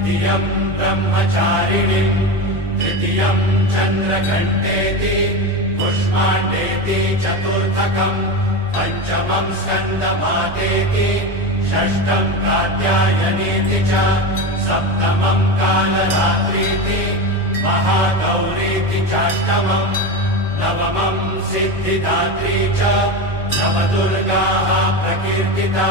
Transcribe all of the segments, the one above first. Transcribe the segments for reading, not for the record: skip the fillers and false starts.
द्वितीयं ब्रह्मचारिणीं तृतीयं चन्द्रघण्टेति कुष्माण्डेति चतुर्थकं पञ्चमं स्कन्दमातेति षष्ठं कात्यायनीति च सप्तमं कालरात्रीति महागौरीति चाष्टमं नवमं सिद्धिदात्री च नवदुर्गाः प्रकीर्तिता।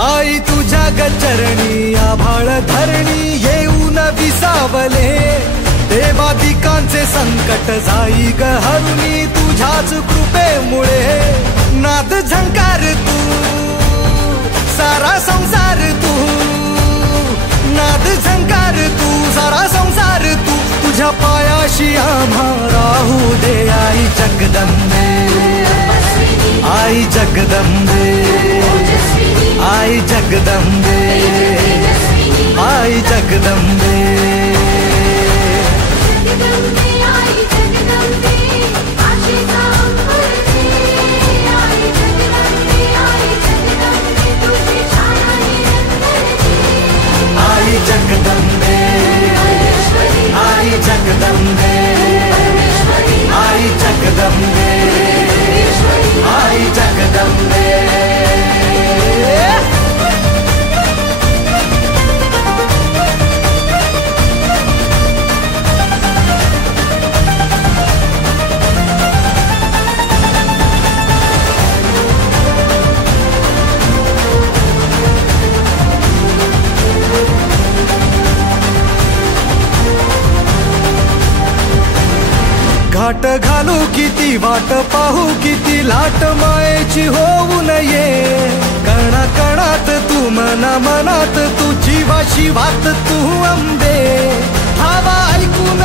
आई तुझ्या गचरणी आभाळ धरणी येऊन विसावले देवादिकांचे संकट जाई ग हरुणी तुझ्याच कृपेमुळे नाद झंकार तू सारा संसार तू नाद झंकार तू सारा संसार तू तुझ्या पायाशी आम्हा राहू दे आई जगदंबे आई जगदंबे आई जगदंबे आई जगदंबे आई जगदंबे आई जगदंबे आई जगदंबे आई जगदंबे घाट घालू किती वाट पाहू किती लाट मायेची होऊ नये कणा कणात तू मना मनात तू जीवा शिवात तू अंबे धावा ऐकून